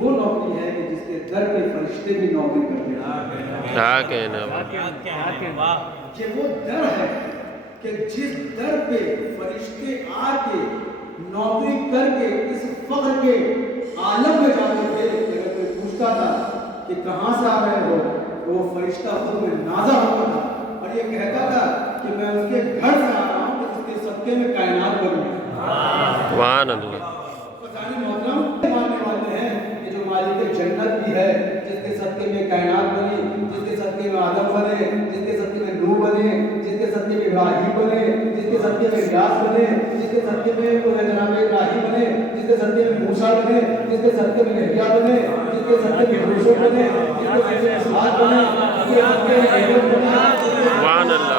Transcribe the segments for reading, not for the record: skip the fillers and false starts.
وہ نوکری ہے کہ جس کے در پہ فرشتے بھی نوکری کرتے ہیں. کیا کہنا کہ وہ در ہے کہ جس در پہ فرشتے آ کے نوکری کر کے اس فخر کے عالم میں جاتے تھے. اگر کوئی پوچھتا تھا کہ کہاں سے آ رہے ہو تو وہ فرشتہ خود میں نازا ہوتا تھا اور یہ کہتا تھا کہ میں اس کے گھر سے آ رہا ہوں کہ جس کے صدقے میں کائنات بنی. سبحان اللہ. محترم ماننے والے ہیں کہ جو مالک جنت بھی ہے, جس کے صدقے میں کائنات بنی, جس کے صدقے میں آدم بنے, جس کے صدقے میں نوح بنے, جس کے صدقے میں ابراہیم بنے, جس کے صدقے میں الیاس بنے, جس کے صدقے میں جناب ابراہیم بنے, جس کے صدقے میں موسیٰ بنے, جس کے صدقے میں یحییٰ بنے, جس کے صدقے میں یوسف بنے, جس کے صدقے میں اسحاق بنے, جس کے صدقے میں ایوب بنے. سبحان اللہ.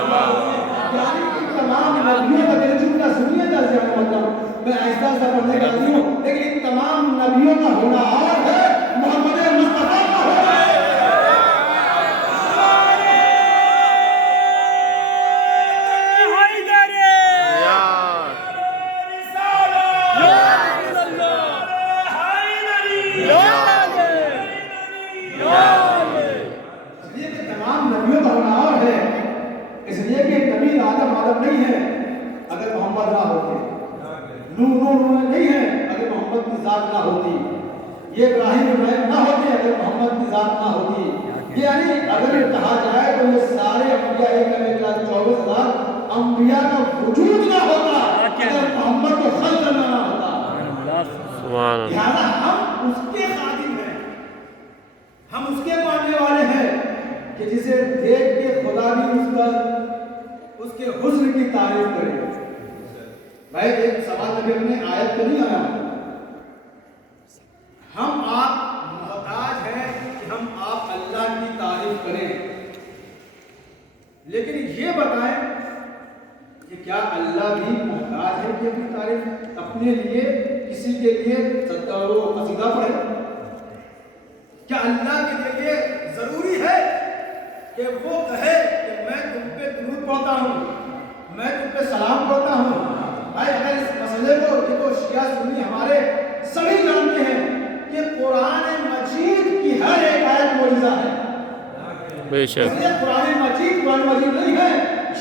تمام نبیوں کا دل جملہ سنیے گا. مطلب میں ایسا ایسا پڑھنے کا ہوں, لیکن ان تمام نبیوں کا ہونا اور ہے, محمد مصطفیٰ کا ہونا ہے. اس لیے کہ تمام نبیوں کا ہونا اور ہے, اس لیے کہ نبی آدم نہیں ہے اگر محمد نہ ہوتے, نوح نہیں ہے اگر محمد کی ذات نہ ہوتی, یہ ابراہیم نہ ہوتے اگر محمد کی ذات نہ ہوتی. یعنی اگر کہا جائے تو یہ سارے انبیاء 1,24,000 انبیاء کا وجود نہ ہوتا اگر محمد کو خلق کرنا نہ ہوتا. لہذا ہم اس کے خادم ہیں, ہم اس کے ماننے والے ہیں کہ جسے دیکھ کے خدا بھی اس کے حسن کی تعریف کرے. بھائی ایک سوال نبی اپنے آیت کو نہیں آیا, ہم آپ محتاج ہیں کہ ہم آپ اللہ کی تعریف کریں, لیکن یہ بتائیں کہ کیا اللہ بھی محتاج ہے کہ اپنی تعریف اپنے لیے کسی کے لیے قصیدہ پڑھے؟ کیا اللہ کے لیے ضروری ہے کہ وہ کہے کہ میں تم پہ درود پڑھتا ہوں, میں تم پہ سلام پڑھتا ہوں؟ بھائی اگر اس مسئلے کو دیکھو, شیعہ سنی ہمارے سبھی جانتے ہیں کہ قرآن مجید کی ہر ایک آیت معجزہ ہے. بے شک قرآن مجید نہیں ہے,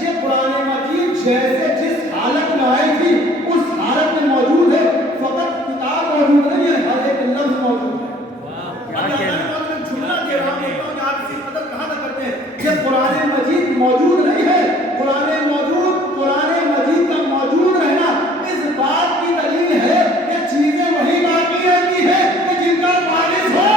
یہ قرآن مجید جیسے جس حالت میں آئی تھی اس حالت میں موجود ہے, فقط کتاب موجود نہیں ہے, ہر ایک لفظ موجود ہے. جملہ دے رہا ہوں کہ آپ اسی قدر کہاں تک کرتے ہیں کہ قرآن مجید موجود نہیں ہے. قرآن مجید کا موجود رہنا اس بات کی دلیل ہے کہ چیزیں وہی باقی رہتی ہیں کہ جن کا وارث ہو.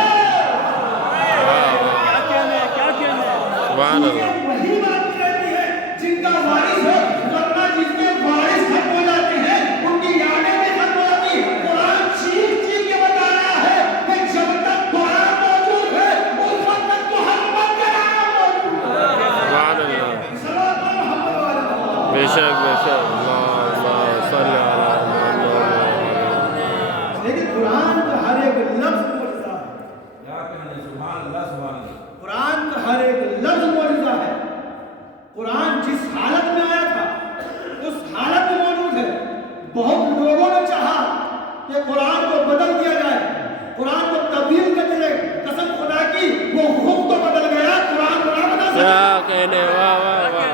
سبحان اللہ. وہی باقی رہتی ہے جن کا وارث ہو, ورنہ جن کے وارث ختم ہو جاتے ہیں ان کی یادیں بھی ختم ہو جاتی. قرآن چیخ کے بتا رہا ہے کہ جب تک قرآن موجود ہے اس وقت تک محمد کا نام موجود ہے. سبحان اللہ. بے شک بے شک. اللہم صلی علی محمد. لیکن قرآن کا ہر ایک لفظ معجزہ ہے. قرآن کا ہر ایک لفظ معجزہ ہے. قرآن جس حالت میں آیا تھا اس حالت میں موجود ہے. بہت لوگوں نے چاہا کہ قرآن کو بدل دیا جائے, قرآن کو تبدیل کر دیا جائے. قسم خدا کی وہ خود تو بدل گیا, قرآن کو نہ بدل سکا. کیا کہنے. واہ واہ واہ.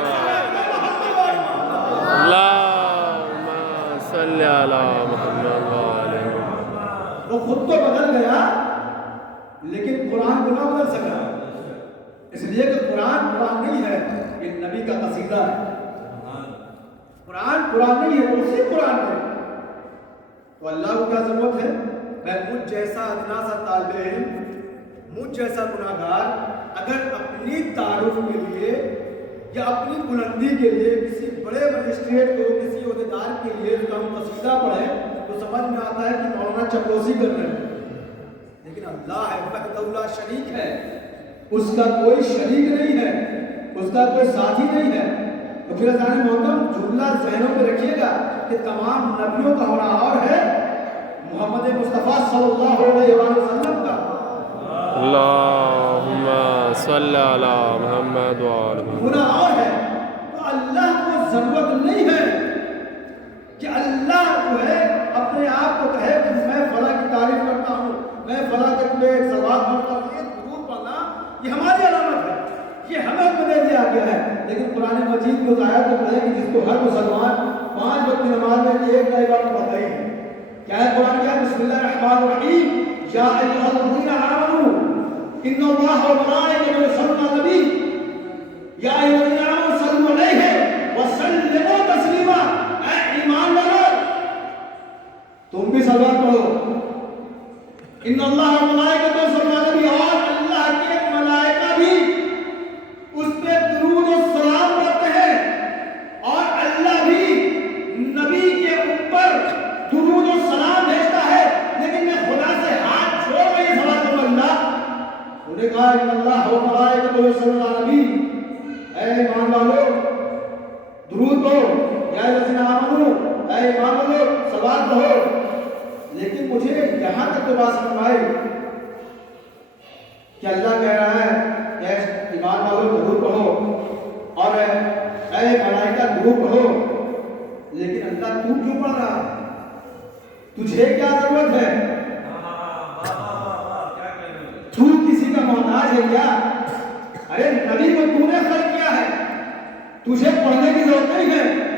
اللہم صلی علی محمد وعلی محمد. وہ خود تو بدل گیا لیکن قرآن کو نہ بدل سکا, اس لیے کہ قرآن نہیں ہے, یہ نبی کا قصیدہ ہے. قرآن نہیں ہے, تو اسی قرآن ہے. تو اللہ کو کیا ضرورت ہے؟ میں مجھ جیسا ادنا سا طالب علم, مجھ جیسا گناہگار اگر اپنی تعارف کے لیے یا اپنی بلندی کے لیے کسی بڑے مجسٹریٹ کو, کسی عہدیدار کے لیے اس کا ہم قصیدہ پڑھیں تو سمجھ میں آتا ہے کہ مولانا چپوسی کر رہے ہیں. لیکن اللہ ہے, وحدہ لا شریک ہے, اس کا کوئی شریک نہیں ہے, اس کا کوئی ساتھی نہیں ہے. تو پھر عزیزان محترم جملہ ذہنوں پہ رکھیے گا کہ تمام نبیوں کا ہونا اور ہے, محمد مصطفیٰ صلی اللہ علیہ وسلم کا اللہم صلی علی محمد وعلی محمد ہونا اور ہے. تو اللہ کو ضرورت نہیں ہے کہ اللہ جو ہے اپنے آپ کو کہے کہ میں فلاں کی تعریف کرتا ہوں, میں فلاں ہے کہ میں ایک سوال پڑھتا ہوں، یہ درود پڑھنا یہ ہماری علامت ہے، یہ ہمیں حکم دے دیا گیا ہے، لیکن قرآن مجید کی اس آیت کو پڑھیں کہ جس کو ہر مسلمان 5 وقت کی نماز میں ایک نئی بات پڑھتا ہی ہے۔ کیا ہے قرآن کیا ہے؟ بسم اللہ الرحمن الرحیم، یا ایھا الذین آمنوا ان اللہ وملائکتہ یصلون علی النبی یا ایھا الذین آمنوا صلوا علیہ وسلموا تسلیما۔ اے ایمان والو تم بھی صلوات پڑھو، ان اللہ وملائکتہ یصلون علی النبی، اور اللہ کے ملائکہ بھی اس پہ درود و سلام پڑھتے ہیں، اور اللہ بھی نبی کے اوپر درود و سلام بھیجتا ہے۔ لیکن میں خدا سے ہاتھ چھوڑ کے یہ سوال کروں، اللہ انہوں نے کہا ان اللہ و ملائکتہ یصلون علی النبی، اے ایمان والو درود پڑھو، یا الذین آمنوا اے ایمان والو صلوات پڑھو۔ لیکن مجھے یہاں تک تو بات سمجھ آئی کہ اللہ کہہ رہا ہے کہ اے ایمان والو درود پڑھو اور اے ملائکہ درود پڑھو، لیکن اللہ تو کیوں پڑھ رہا ہے؟ تجھے کیا ضرورت ہے؟ تو کسی کا محتاج ہے کیا؟ ارے نبی کو تو نے خلق کیا ہے، تجھے پڑھنے کی ضرورت نہیں ہے۔